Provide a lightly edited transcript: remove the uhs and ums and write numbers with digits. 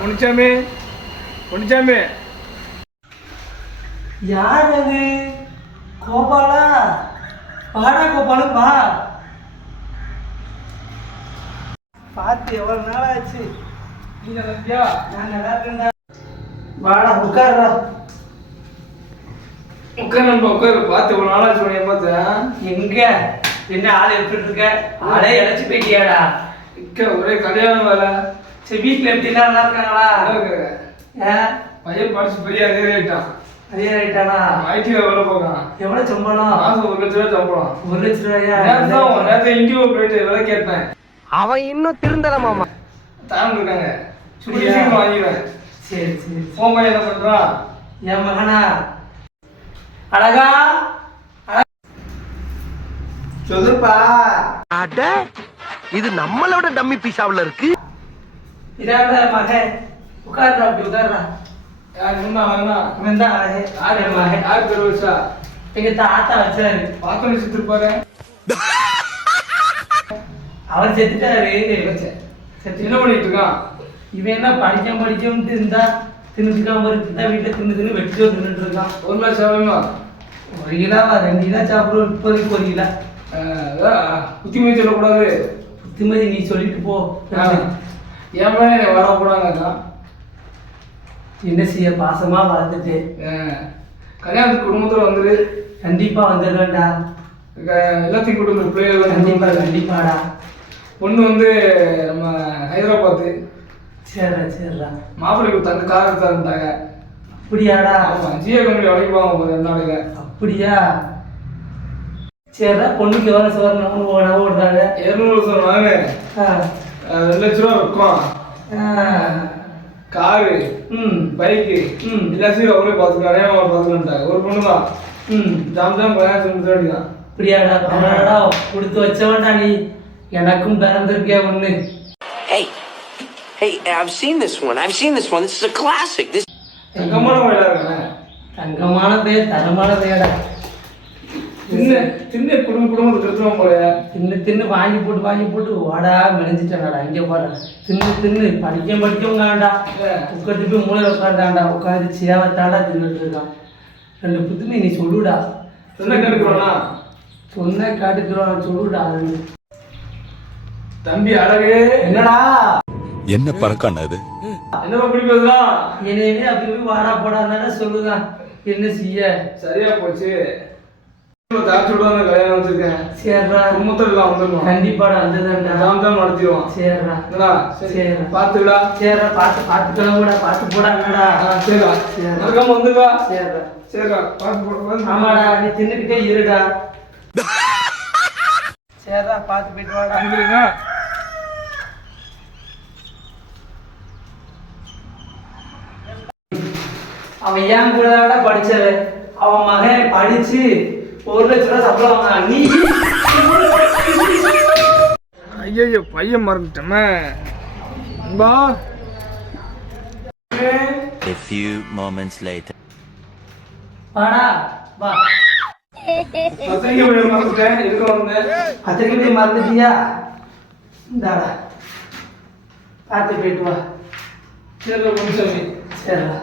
பொன்னிச்சாமி, பொன்னிச்சாமி. யார் அது? கோபாலா? பாடா கோபாலும் பா. பார்த்து எவ்வளவு நாள் ஆச்சு. நீ நல்லா இருக்கியா? நான் நல்லா இருக்கேன்டா. வாடா உட்கார்றா. உட்காரு. பார்த்து எவ்வளவு நாள் ஆச்சு உன்னைய பார்த்தேன். எங்க என்ன ஆள் எப்படி இருக்க? ஆளே இழைச்சி போயிட்டியாடா. ஒரே கல்யாணம் வேலை. சரி, வீட்டுல எப்படி நல்லா இருக்காங்களா? ஏன் பையன் படிச்சு பெரிய அதிகாரிட்டான். அதிகாரிட்டானா? ஐடில வேலை போகிறான். எவ்வளவு சம்பளம்? மாசம் 1,00,000 சம்பளம். 1,00,000 ரூபாயா? நேரத்தை இன்டிவியூ போயிட்டு வேலை கேட்பேன். அவன் இன்னும் திருந்தலமாமா. தாங்க இருக்காங்க. சீக்கிரம் வாங்கிடுவேன். சரி சரி. உன் பையன் என்ன பண்றான்? என் மகனா அழகா சொல்லுப்பா. அட, இது நம்மளோட டம்மி பீஸாவுல இருக்கு. இதாண்ட மகன். உட்கார்றா, அப்படி உட்கார்றா. யார் முன்னா வாங்கினா? இவன் தான் மகன். யார் மகன்? யார் பேர் வச்சா? எங்க தாத்தா வச்சாரு. பார்த்தோன்னு செத்துருப்பாரு. அவர் செத்துட்டாரு. என்ன பண்ணிட்டு இருக்கான்? இவன் என்ன படிச்சோம்னு இருந்தா தின்னுட்டுக்காம இருக்குதா? வீட்டுல தின்னு வெட்டிச்சோ தின்னுட்டு இருக்கான். 1,00,000 வேணுமா? 1 கிலோவா? 2 கிலோ சாப்பிடுவோம். இப்போதைக்கு 1 கிலோ. புத்திமதி சொல்லக்கூடாது. புத்திமதி நீ சொல்லிட்டு போ. என் பையன் வர போடாங்க. என்ன செய்ய, பாசமா வளர்த்துட்டு கல்யாணத்துக்கு குடும்பத்துல வந்துரு. கண்டிப்பா வந்துடுவேன்டா. எல்லாத்தையும் கூட்டு பிள்ளைகள் கண்டிப்பா கண்டிப்பாடா. பொண்ணு வந்து நம்ம ஹைதராபாத்து. சரிடா. மாப்பிள்ளைக்கு தங்க கார் எடுத்தாருட்டாங்க. அப்படியாடா? ஆமா, ஜியோ கம்பெனி வேலைக்கு போவாங்க போது 2 நாளைக்கு. அப்படியா? சரிடா. பொண்ணுக்கு எவ்வளோ சவரணும் ஓடுறாங்க? 200 சொன்னாங்க. 2,00,000 இருக்கும். காரு, பைக்கு எல்லாத்தையும் அவரே பார்த்துக்கலாம். பார்த்துக்கலான்ட்டாங்க. ஒரு பொண்ணு தான். ஜாம் கல்யாணம் தான். அப்படியாடா? பரவாடா, கொடுத்து வச்சவன்டா நீ. எனக்கும் பிறந்திருக்கே ஒண்ணு. Hey, I've seen this one. This is a classic. தங்கமான வயலா இருக்கானே. தங்கமான பேர், தரமான பேடா. தின்னு குடும்பம் இருக்கிறோம் போல. தின்னு வாங்கி போட்டு ஓடா மெலிஞ்சிட்டாடா. இங்கே போடா. தின்னு படிக்கவும் வேண்டாம். உட்காந்து போய் மூளை உட்காந்தாண்டா. உட்காந்து சேவத்தாடா தின்னுட்டு இருக்கான். 2 புத்துமே நீ சொல்லுடா. சொன்ன கேட்டுக்கிறோம்னா? சொன்ன காட்டுக்கிறோம், சொல்லுடா. தம்பி அழகு. என்னடா என்ன பறக்கான அது? என்னப்பா இப்படி பேசுறான்? என்னையே அப்படி போய் வாடா போடாதானே சொல்லுங்க. என்ன செய்ய? சரியா போச்சு. தாச்சோட கல்யாணம் வச்சிருக்கேன். சரிடா. குடும்பத்துல வந்துடணும். கண்டிப்பாடா வந்துதான்டா. தான் நடத்திடுவோம். சரிடா. சரி பாத்துடா. சரிடா. பார்த்து கூட பார்த்து போடா. என்னடா? சரிடா. அதுக்காம வந்துடா. சரிடா. பார்த்து போட. ஆமாடா, நீ தின்னுக்கிட்டே இருடா. சரிடா, பார்த்து போயிட்டு வாடா. அவன் ஏன் கூட படிச்சவன். அவன் மகன் படிச்சு 1,00,000 ரூபாய் சம்பளம் வாங்கினான். நீ ஐயோ பையன் மறந்துட்டமே. அன்பா. A few moments later. வாடா வா. பத்திரிக்கை மறந்துட்டேன். இருக்க வந்தேன். பத்திரிக்கை மறந்துட்டியா? இந்தாடா, பார்த்து போயிட்டு வா. சரி, சரிடா.